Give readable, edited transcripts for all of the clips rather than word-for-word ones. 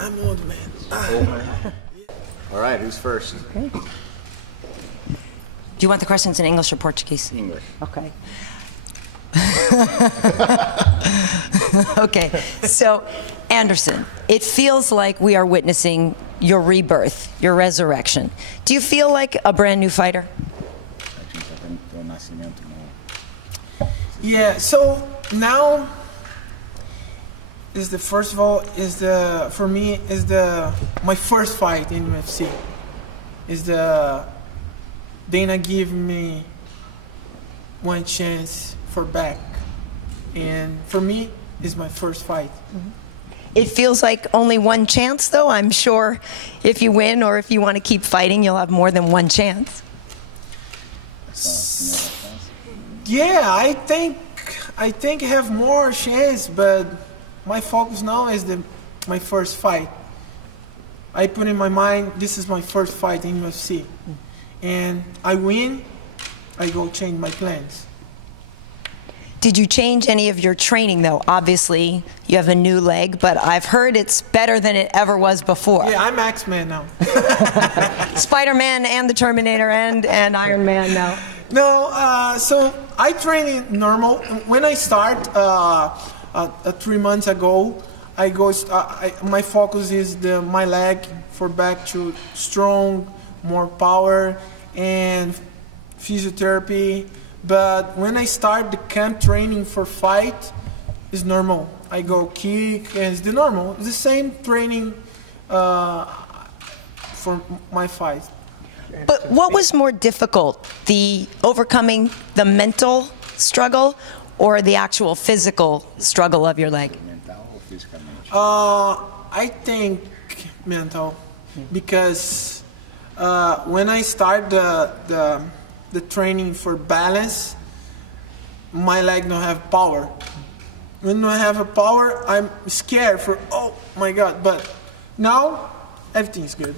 I'm old, man. All right, who's first? Okay. Do you want the questions in English or Portuguese? English. Okay. Okay, so Anderson, it feels like we are witnessing your rebirth, your resurrection. Do you feel like a brand new fighter? Yeah, so now is the first of all is the for me is the my first fight in UFC. Is the Dana give me one chance for back, and for me is my first fight. It feels like only one chance, though. I'm sure if you win or if you want to keep fighting, you'll have more than one chance. Yeah, I think I have more chance, but my focus now is my first fight. I put in my mind this is my first fight in UFC, and I win, I go change my plans. Did you change any of your training, though? Obviously, you have a new leg, but I've heard it's better than it ever was before. Yeah, I'm X-Man now. Spider-Man and the Terminator and Iron Man now. No, so I train normal. When I start 3 months ago, my focus is my leg for back to strong, more power, and physiotherapy. But when I start the camp training for fight, it's normal. I go kick, and it's the normal. It's the same training for my fight. But what was more difficult, the overcoming the mental struggle or the actual physical struggle of your leg? I think mental, because when I start the training for balance, my leg don't have power. When I have a power, I'm scared for, oh my God, but now everything's good.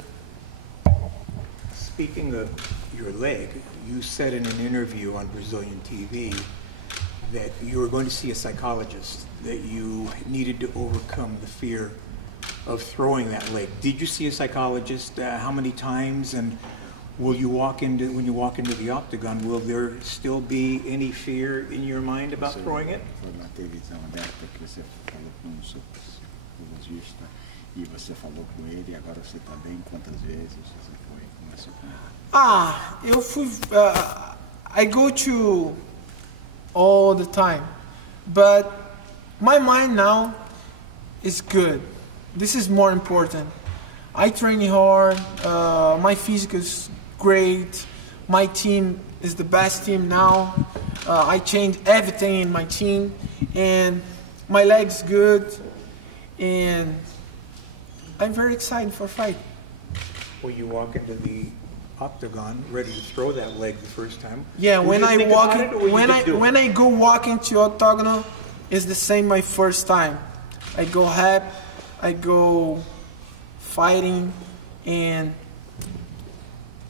Speaking of your leg, you said in an interview on Brazilian TV that you were going to see a psychologist, that you needed to overcome the fear of throwing that leg. Did you see a psychologist? How many times? And when you walk into the octagon, will there still be any fear in your mind about throwing it? E você falou com ele, e agora você está bem? Quantas vezes você foi? Começou com ele? Eu fui. I go to all the time, but my mind now is good. This is more important. I train hard. My physical is great. My team is the best team now. I changed everything in my team, and my leg's good, and I'm very excited for fight. When you walk into the octagon, ready to throw that leg the first time. Yeah, when I go walking to octagon, it's the same my first time. I go happy, I go fighting, and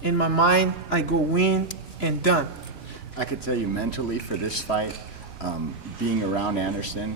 in my mind, I go win and done. I could tell you mentally for this fight, being around Anderson,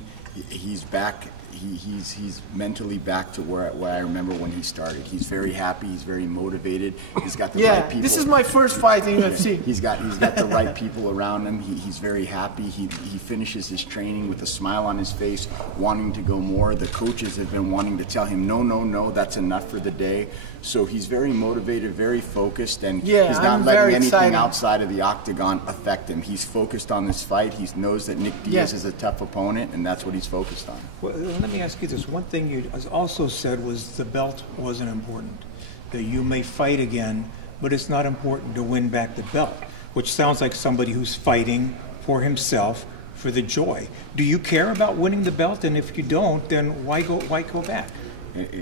he's back. He's mentally back to where I remember when he started. He's very happy. He's very motivated. He's got the right people. This is my first fight in UFC. He's got the right people around him. He's very happy. He finishes his training with a smile on his face, wanting to go more. The coaches have been wanting to tell him, no, that's enough for the day. So he's very motivated, very focused, and he's not letting anything outside of the octagon affect him. He's focused on this fight. He knows that Nick Diaz is a tough opponent, and that's what he's focused on. Well, let me ask you this. One thing you also said was the belt wasn't important, that you may fight again, but it's not important to win back the belt, which sounds like somebody who's fighting for himself, for the joy. Do you care about winning the belt? And if you don't, then why go back?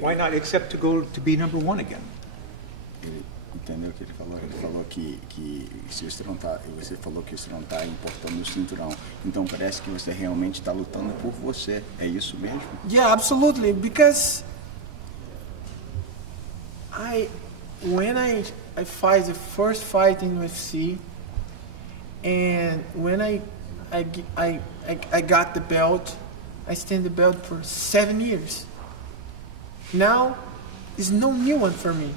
Why not accept to be number one again? Entendeu o que ele falou? Ele falou que se você não tá, você falou que você não está importando o cinturão. Então parece que você realmente está lutando por você. É isso mesmo? Yeah, absolutely. Because when I fight the first fight in UFC, and when I I got the belt. I stand the belt for 7 years. Now, it's no new one for me.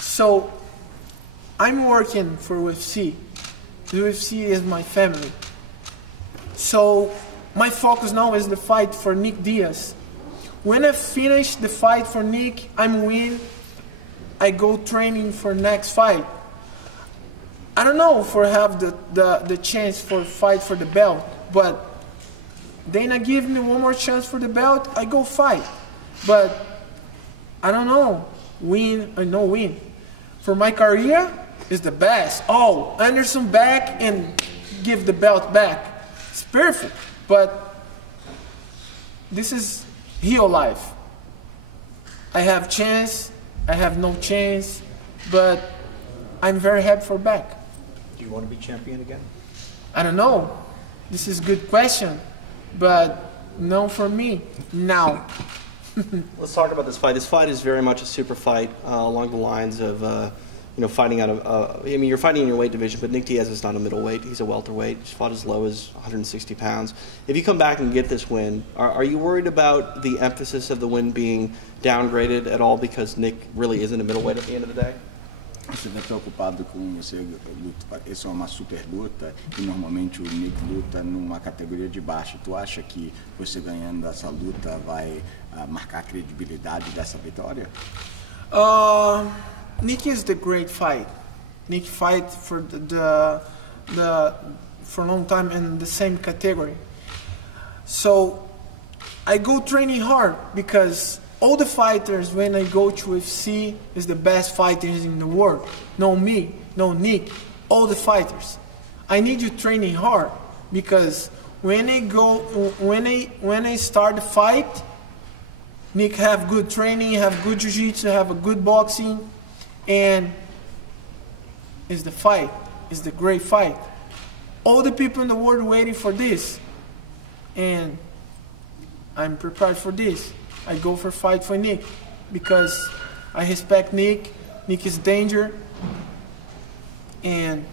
So, I'm working for UFC. The UFC is my family. So, my focus now is the fight for Nick Diaz. When I finish the fight for Nick, I'm win. I go training for next fight. I don't know if I have the chance for fight for the belt, but Dana give me one more chance for the belt, I go fight. But I don't know, win or no win. For my career, it's the best. Oh, Anderson back and give the belt back. It's perfect, but this is real life. I have chance, I have no chance, but I'm very happy for back. Do you want to be champion again? I don't know. This is a good question, but no for me now. Let's talk about this fight. This fight is very much a super fight along the lines of, fighting out of, I mean, you're fighting in your weight division, but Nick Diaz is not a middleweight. He's a welterweight. He's fought as low as 160 pounds. If you come back and get this win, are you worried about the emphasis of the win being downgraded at all because Nick really isn't a middleweight at the end of the day? Você está preocupado com você luta? Essa é uma super luta e normalmente o Nick luta numa categoria de baixo. Tu acha que você ganhando essa luta vai marcar a credibilidade dessa vitória? Nick is the great fight. Nick fight for for a long time in the same category. So I go training hard because all the fighters when I go to UFC is the best fighters in the world. No me, no Nick, all the fighters. I need you training hard because when I start the fight, Nick have good training, have good jiu-jitsu, have a good boxing, and it's the fight. It's the great fight. All the people in the world waiting for this, and I'm prepared for this. I go for fight for Nick because I respect Nick. Nick is danger, and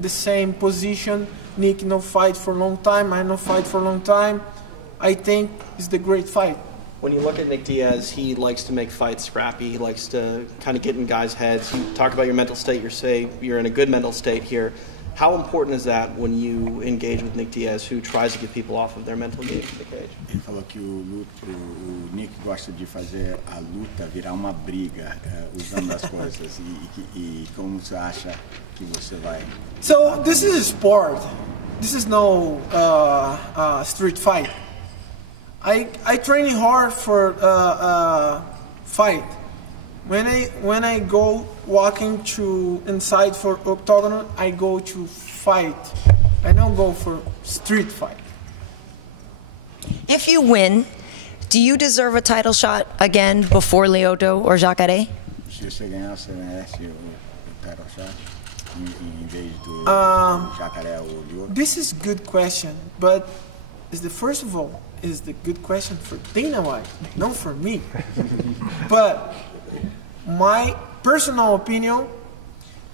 the same position. Nick no fight for a long time. I no fight for a long time. I think it's the great fight. When you look at Nick Diaz, he likes to make fights scrappy. He likes to kind of get in guys' heads. You talk about your mental state. You're in a good mental state here. How important is that when you engage with Nick Diaz, who tries to get people off of their mental game in the cage? Ele falou que o Nick gosta de fazer a luta virar uma briga, usando as coisas. E como você acha que você vai? So this is a sport. This is no street fight. I train hard for fight. When I go walking to inside for octagon, I go to fight. I don't go for street fight. If you win, do you deserve a title shot again before Lyoto or Jacare? Se você ganhar, você merece o title shot em vez do Jacaré ou Lyoto? This is a good question, but is the first of all is the good question for Dana White, not for me. But my personal opinion,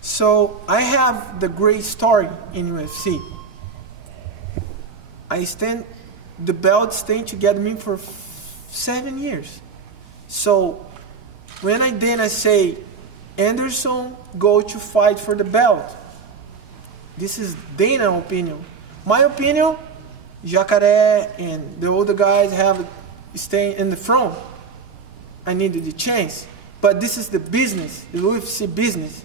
so I have the great story in UFC. The belt stayed together me for 7 years. So when Dana say, Anderson go to fight for the belt, this is Dana's opinion. My opinion, Jacare and the other guys have staying in the front. I needed the chance. But this is the business, the UFC business.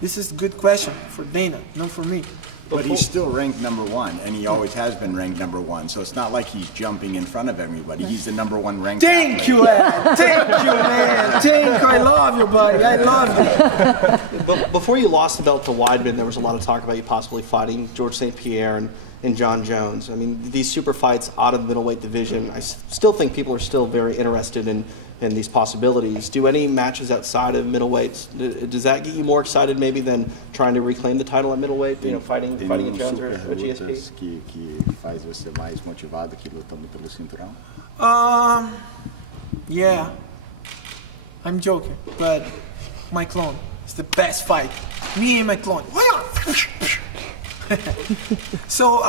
This is a good question for Dana, not for me. But he's still ranked #1, and he always has been ranked #1. So it's not like he's jumping in front of everybody. He's the #1 ranked Thank athlete. you, Ed. Thank you, man. Thank you. I love you, buddy. I love you. But before you lost the belt to Weidman, there was a lot of talk about you possibly fighting George St. Pierre and John Jones. I mean, these super fights out of the middleweight division, I still think people are still very interested in these possibilities. Do any matches outside of middleweights, does that get you more excited maybe than trying to reclaim the title at middleweight, fighting at Jones or GSP? Que faz você mais motivado que lutando pelo cinturão? Yeah, I'm joking, but my clone is the best fight. Me and my clone. So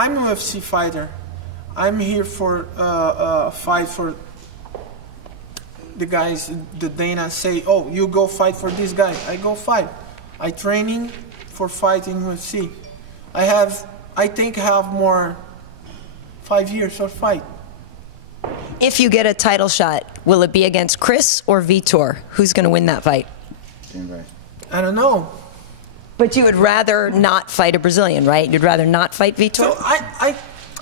I'm a UFC fighter. I'm here for fight for the guys. The Dana say, oh, you go fight for this guy. I go fight. I training for fighting UFC. I think I have more 5 years for fight. If you get a title shot, will it be against Chris or Vitor? Who's going to win that fight? I don't know. But you would rather not fight a Brazilian, right? You'd rather not fight Vitor? So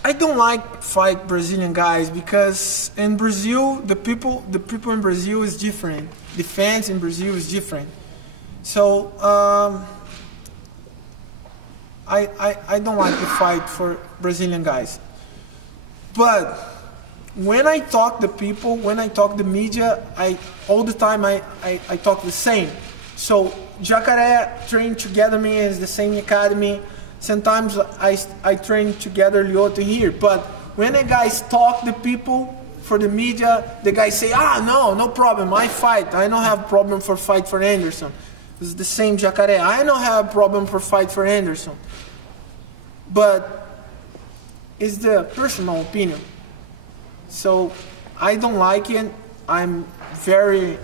I don't like fight Brazilian guys because in Brazil the people in Brazil is different. The fans in Brazil is different. So I don't like to fight for Brazilian guys. But when I talk to people, when I talk to media, all the time I talk the same. So Jacaré train together me is the same academy. Sometimes I train together Lyoto here. But when the guys talk to people for the media, the guys say, no problem, I fight. I don't have problem for fight for Anderson. It's the same Jacaré. I don't have problem for fight for Anderson. But it's the personal opinion. So I don't like it. I'm very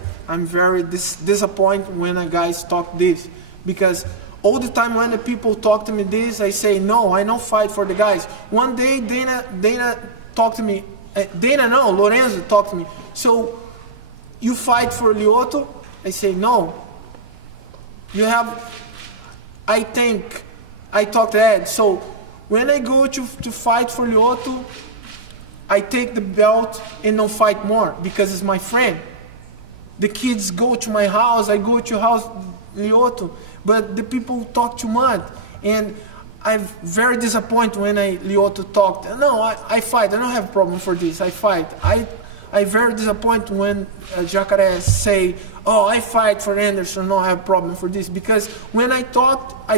disappointed when the guys talk this, because all the time when the people talk to me this, I say no, I don't fight for the guys. One day Dana talked to me. Lorenzo talked to me. So you fight for Lyoto? I say no. You have. I think I talked to Ed. So when I go to fight for Lyoto, I take the belt and don't fight more because it's my friend. The kids go to my house, I go to house Lyoto, but the people talk too much. And I'm very disappointed when Lyoto talked. No, I fight, I don't have a problem for this, I fight. I'm very disappointed when Jacaré say, oh, I fight for Anderson, no, I have a problem for this. Because when I talked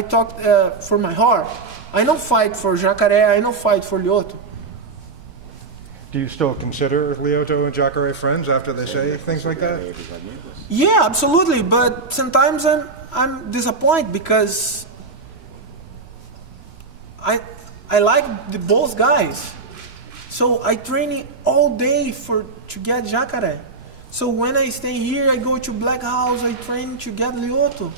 for my heart. I don't fight for Jacaré, I don't fight for Lyoto. Do you still consider Lyoto and Jacaré friends after they say things like that? Yeah, absolutely. But sometimes I'm disappointed because I like both guys. So I train all day to get Jacaré. So when I stay here, I go to Black House, I train to get Lyoto.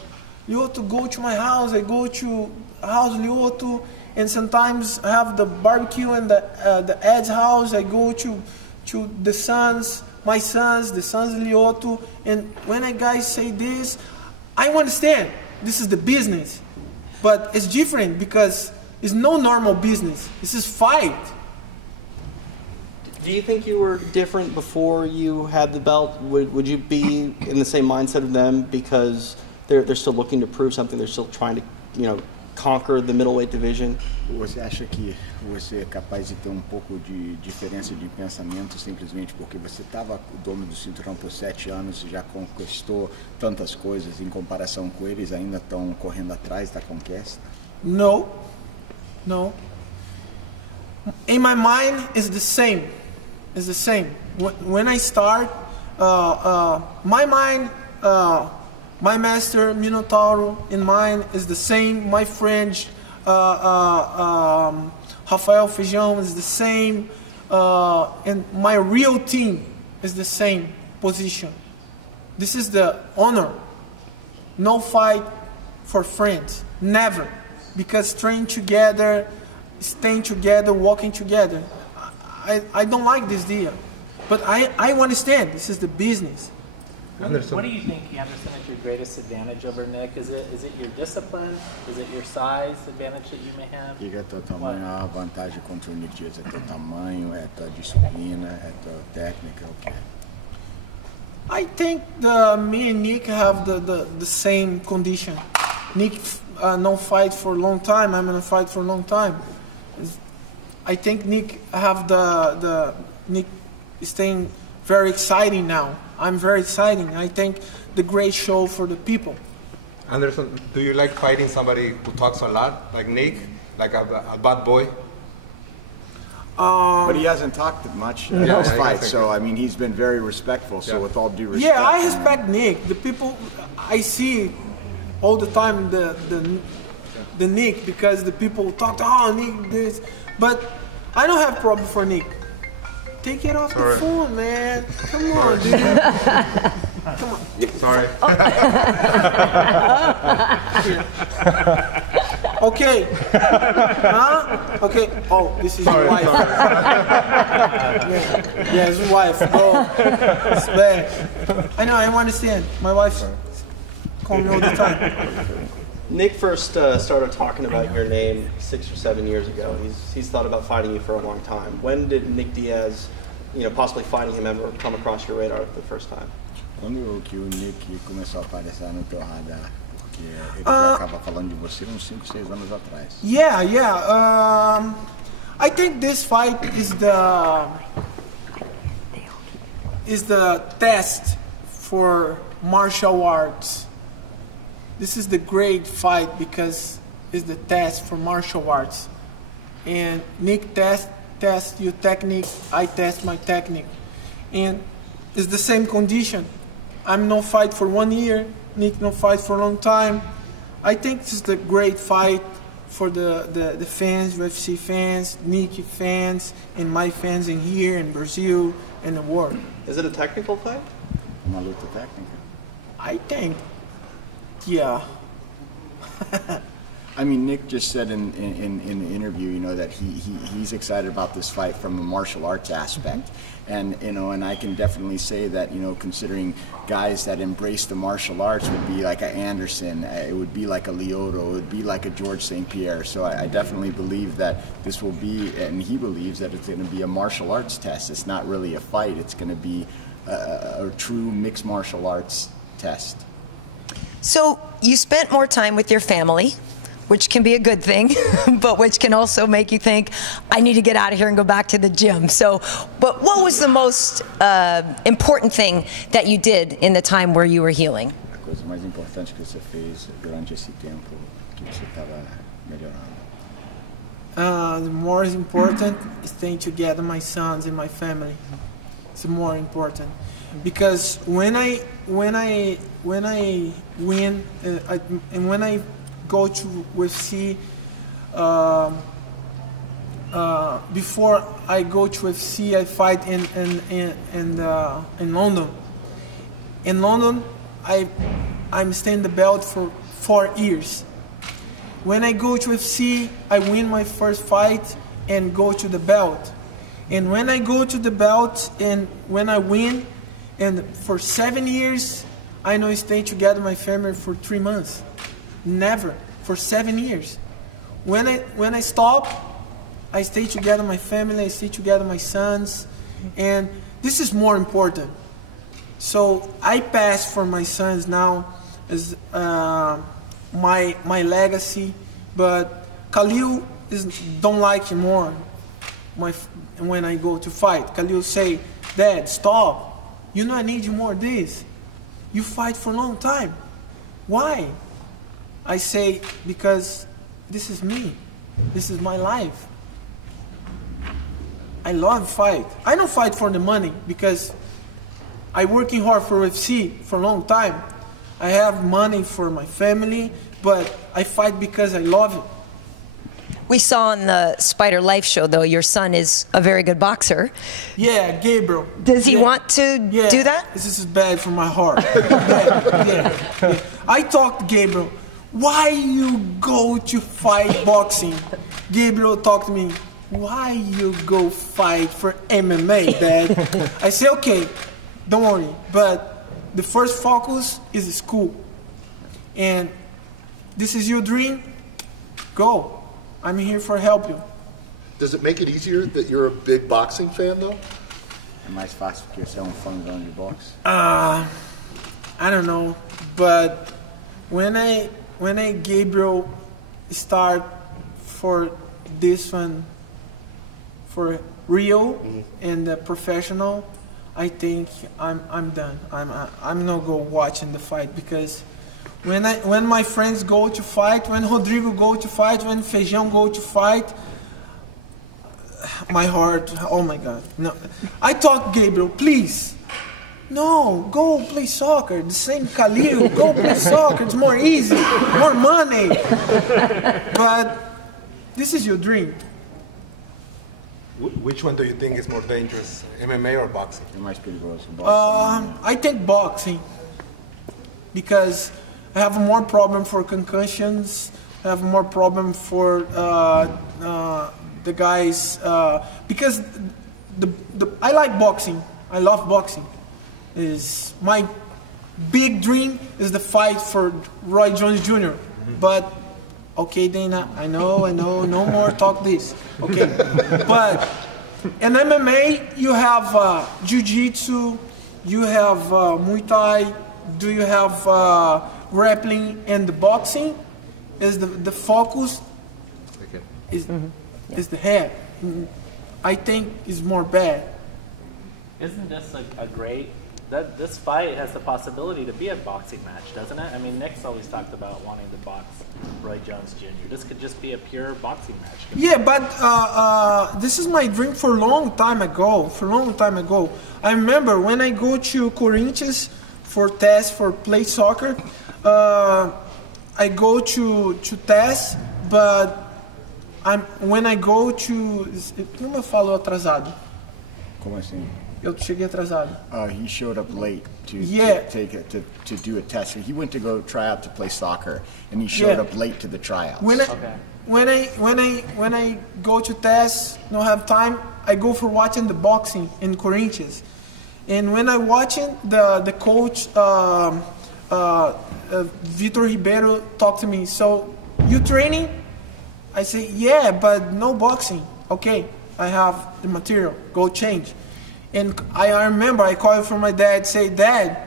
Lyoto go to my house, I go to house Lyoto. And sometimes I have the barbecue in the Ed's house. I go to the sons, my sons, the sons of Lyoto. And when a guy say this, I understand. This is the business. But it's different because it's no normal business. This is fight. Do you think you were different before you had the belt? Would you be in the same mindset of them because they're still looking to prove something? They're still trying to, conquer the middleweight division? Você acha que você é capaz de ter pouco de diferença de pensamento simplesmente porque você estava o dono do cinturão por 7 anos e já conquistou tantas coisas em comparação com eles ainda estão correndo atrás da conquista? No. In my mind, it's the same. It's the same. When I start, my mind. My master, Minotauro, in mine is the same. My friend, Rafael Feijão, is the same. And my real team is the same position. This is the honor. No fight for friends. Never. Because training together, staying together, walking together. I don't like this deal. But I understand. This is the business. What do you think, Anderson, is your greatest advantage over Nick? Is it your discipline? Is it your size advantage that you may have? O que é tua tamanho, a vantagem contra o Nick Diaz? É teu tamanho, é tua disciplina, é tua técnica, o que? I think me and Nick have the same condition. Nick no fight for a long time. I'm gonna fight for a long time. I think Nick have Nick staying very exciting now. I'm very exciting. I think the great show for the people. Anderson, do you like fighting somebody who talks a lot, like Nick, like a bad boy? But he hasn't talked much in his fight, so I mean he's been very respectful. So with all due respect, yeah, I respect Nick. The people I see all the time, the the Nick because the people talked, oh, Nick this. But I don't have problem for Nick. Take it off the phone, man. Come on, dude. Come on. Sorry. Okay. Huh? Okay. Oh, this is your wife. Yeah, it's your wife. Oh, it's bad. I know, I understand. My wife calls me all the time. Nick first started talking about your name 6 or 7 years ago. He's thought about fighting you for a long time. When did Nick Diaz, possibly fighting him, ever come across your radar for the first time? Quando que o Nick começou a aparecer no teu radar? Porque ele já acaba falando de você uns 5, 6 anos atrás. Yeah. I think this fight is the test for martial arts. This is the great fight because it's the test for martial arts. And Nick tests your technique, I test my technique. And it's the same condition. I'm no fight for 1 year, Nick no fight for a long time. I think this is the great fight for the fans, UFC fans, Nick fans, and my fans in here, in Brazil, and the world. Is it a technical fight? Uma luta técnica? I think, yeah. I mean, Nick just said in the interview, that he's excited about this fight from a martial arts aspect, and and I can definitely say that considering guys that embrace the martial arts would be like a Anderson, it would be like a Lyoto, it would be like a George St. Pierre. So I definitely believe that this will be, and he believes that it's going to be a martial arts test. It's not really a fight. It's going to be a true mixed martial arts test. So you spent more time with your family, which can be a good thing, but which can also make you think, I need to get out of here and go back to the gym. So, but what was the most important thing that you did in the time where you were healing? A coisa mais importante que você fez durante esse tempo que você estava melhorando. The more important is staying together, my sons and my family. It's more important because when I win and when I go to UFC, before I go to UFC, I fight in London. In London, I'm staying the belt for 4 years. When I go to UFC, I win my first fight and go to the belt. And when I go to the belt and when I win, and for 7 years, I know stay together my family for 3 months. Never, for 7 years. When I stop, I stay together my family, I stay together my sons, and this is more important. So I pass for my sons now as my legacy, but Khalil don't like him more. When I go to fight, Khalil say, Dad, stop. I need you more this. You fight for a long time. Why? I say, because this is me. This is my life. I love fight. I don't fight for the money because I working hard for UFC for a long time. I have money for my family, but I fight because I love it. We saw on the Spider Life show, though, your son is a very good boxer. Yeah, Gabriel. Does he want to do that? This is bad for my heart. Yeah. I talked to Gabriel. Why you go to fight boxing? Gabriel talked to me. Why you go fight for MMA, Dad? I say, okay, don't worry. But the first focus is school. And this is your dream? Go. I'm here for help you. Does it make it easier that you're a big boxing fan, though? É mais fácil porque você é fãzão de boxe? I don't know, but when I Gabriel start for this one for real and the professional, I think I'm done. I'm not go watching the fight because when my friends go to fight, when Rodrigo go to fight, when Feijão go to fight, my heart, oh my God. No. I talk Gabriel, please No, go play soccer. The same Khalil. Go play soccer. It's more easy, more money. But this is your dream. Which one do you think is more dangerous, MMA or boxing? I think boxing, because I have more problem for concussions. I have more problem for the guys because I like boxing. I love boxing. Is my big dream is the fight for Roy Jones Jr. But okay, Dana, I know, no more talk this. Okay, but in MMA you have jiu-jitsu, you have Muay Thai, do you have grappling, and the boxing is the focus is the head. I think is more bad. Isn't this a great? This fight has the possibility to be a boxing match, doesn't it? I mean, Nick's always talked about wanting to box Roy Jones Jr. This could just be a pure boxing match. Yeah, but this is my dream for a long time ago. I remember when I go to Corinthians for test for play soccer. I go to test, but when I go to... Como eu falo atrasado? Como assim? Eu cheguei atrasado. He showed up late to do a test. He went to go try out to play soccer, and he showed up late to the tryouts. When I go to test, don't have time, I go for watching the boxing in Corinthians. And when I watching the coach Vitor Ribeiro talk to me, so you training? I say, yeah, but no boxing. Okay, I have the material, go change. And I remember I called for my dad, say, Dad,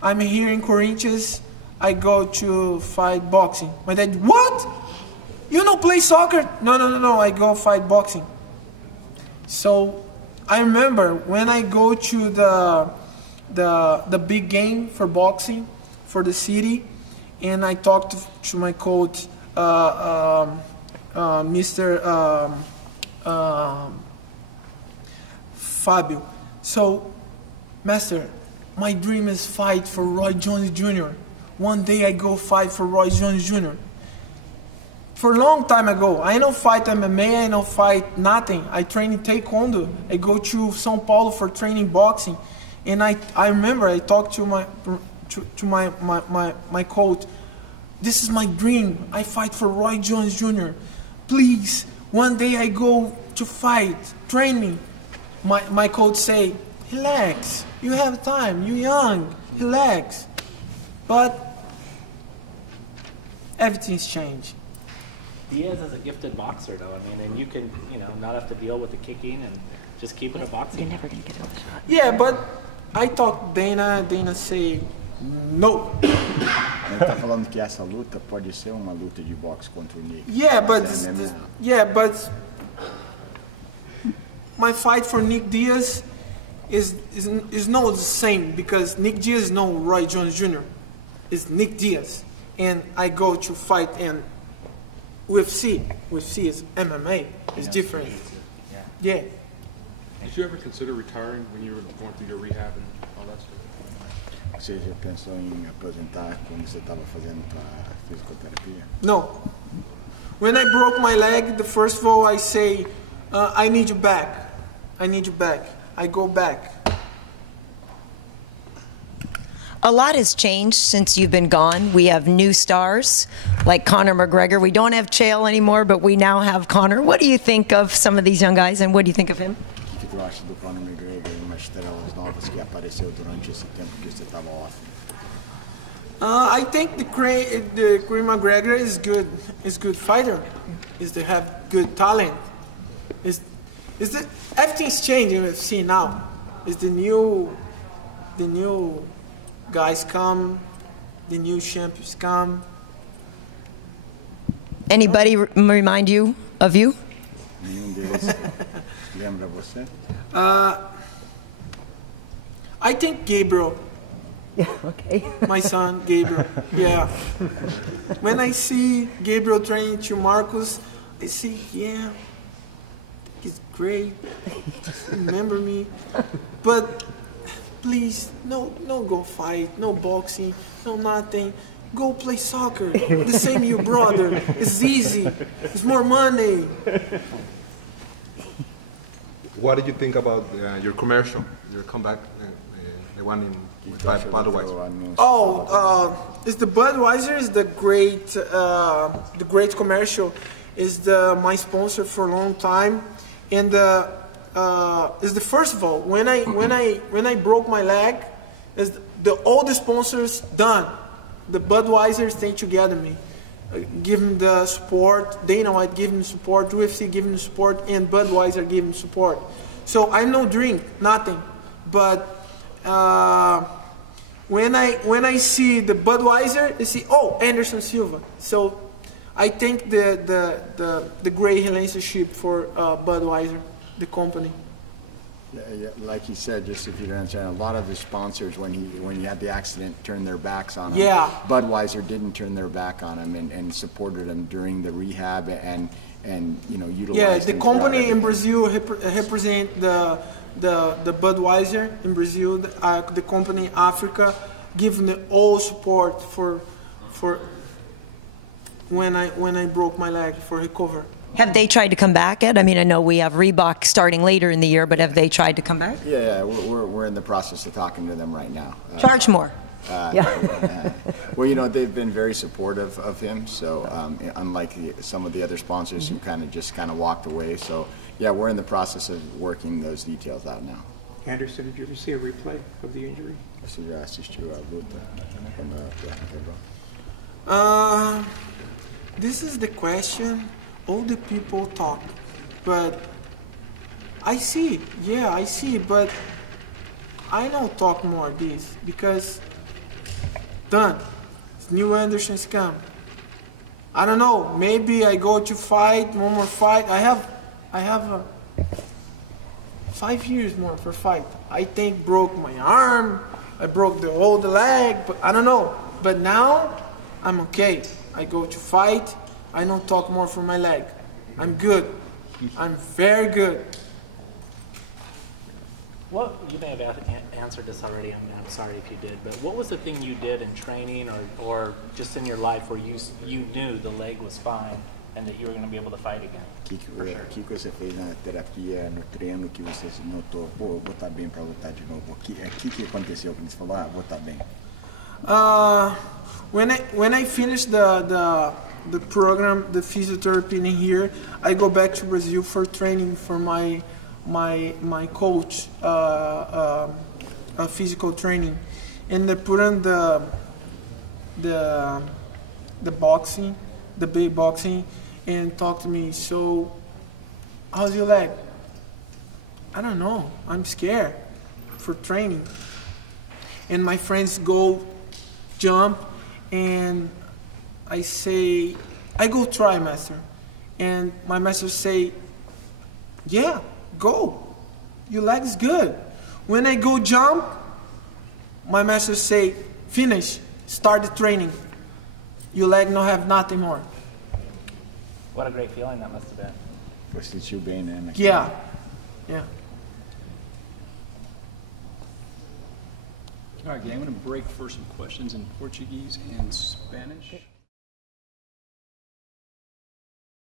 I'm here in Corinthians, I go to fight boxing. My dad, what? You don't play soccer? No, I go fight boxing. So I remember when I go to the big game for boxing for the city, and I talked to my coach, Mr. Fabio. So, Master, my dream is fight for Roy Jones Jr. One day I go fight for Roy Jones Jr. For a long time ago, I don't fight MMA, I don't fight nothing. I train in Taekwondo. I go to São Paulo for training boxing. And I remember I talked to my coach. This is my dream. I fight for Roy Jones Jr. Please, one day I go to fight. Train me. My coach say, relax. You have time. You're young. Relax. But everything's changed. Diaz is a gifted boxer, though. I mean, and you can, not have to deal with the kicking and just keep it a boxing. You're never gonna get another shot. Yeah, but I talk Dana say no. Ele tá falando que essa luta pode ser uma luta de boxe contra o Nick. Yeah, but my fight for Nick Diaz is not the same, because Nick Diaz is no Roy Jones Jr. It's Nick Diaz, and I go to fight in UFC. UFC is MMA. It's different. Yeah. Did you ever consider retiring when you were going through your rehab and all that stuff? Você já pensou em aposentar quando você estava fazendo a fisioterapia? No. When I broke my leg, the first of all I say, I need you back. I need you back. I go back. A lot has changed since you've been gone. We have new stars like Conor McGregor. We don't have Chael anymore, but we now have Conor. What do you think of some of these young guys, and what do you think of him? O que tu acha do Conor McGregor e umas estrelas novas que apareceu durante esse tempo que você estava off? I think the Karyn McGregor is good. Is good fighter. They have good talent. Everything's changing in UFC now. Is the new guys come, the new champions come. Anybody remind you of you? Nenhum deles lembra você? I think Gabriel. Yeah, okay. My son, Gabriel. Yeah. When I see Gabriel training to Marcos, I see, yeah, he's great. Remember me. But please, no go fight, no boxing, no nothing. Go play soccer. The same you, brother. It's easy. It's more money. What did you think about your commercial, your comeback, the one with Budweiser? It's the Budweiser is the great commercial. Is my sponsor for a long time, and is the first of all when I broke my leg, is all the sponsors done. The Budweiser stay together me, give him the support. Dana White give him support, UFC give him support, and Budweiser give him support. So I no drink, nothing. But when I see the Budweiser, I see Anderson Silva. So I think the great relationship for Budweiser, the company. Yeah, like he said, just if you don't understand, a lot of his sponsors, when he had the accident, turned their backs on him. Yeah. Budweiser didn't turn their back on him and supported him during the rehab and utilized. Yeah, the company in Brazil represent the Budweiser in Brazil. The company in Africa giving the all support for when I broke my leg for recover. Have they tried to come back, Ed? I mean, I know we have Reebok starting later in the year, but have they tried to come back? Yeah, we're in the process of talking to them right now. Charge more. Well, they've been very supportive of him. So unlike some of the other sponsors who kind of walked away. So yeah, we're in the process of working those details out now. Anderson, did you ever see a replay of the injury? This is the question. All the people talk, but I see, but I don't talk more this because done. New Anderson's come. I don't know. Maybe I go to fight one more fight. I have 5 years more for fight. I think broke my arm. I broke the old leg, but I don't know. But now I'm okay. I go to fight. I don't talk more for my leg. I'm good. I'm very good. Well, you may have answered this already. I'm sorry if you did. But what was the thing you did in training or just in your life where you knew the leg was fine and that you were going to be able to fight again? O que você fez na terapia, no treino, que você notou, pô, eu vou estar bem para lutar de novo? O que aconteceu quando você falou, vou estar bem? When I finish the program, the physiotherapy in here, I go back to Brazil for training for my coach, physical training, and they put on the boxing, the big boxing, and talk to me. So, how's your leg? I don't know. I'm scared for training, and my friends go jump, and I say, I go try, master. And my master say, yeah, go. Your leg's good. When I go jump, my master say, finish, start the training. Your leg don't have nothing more. What a great feeling that must have been. Você sentiu bem, né? Yeah. All right, gang, I'm going to break for some questions in Portuguese and Spanish.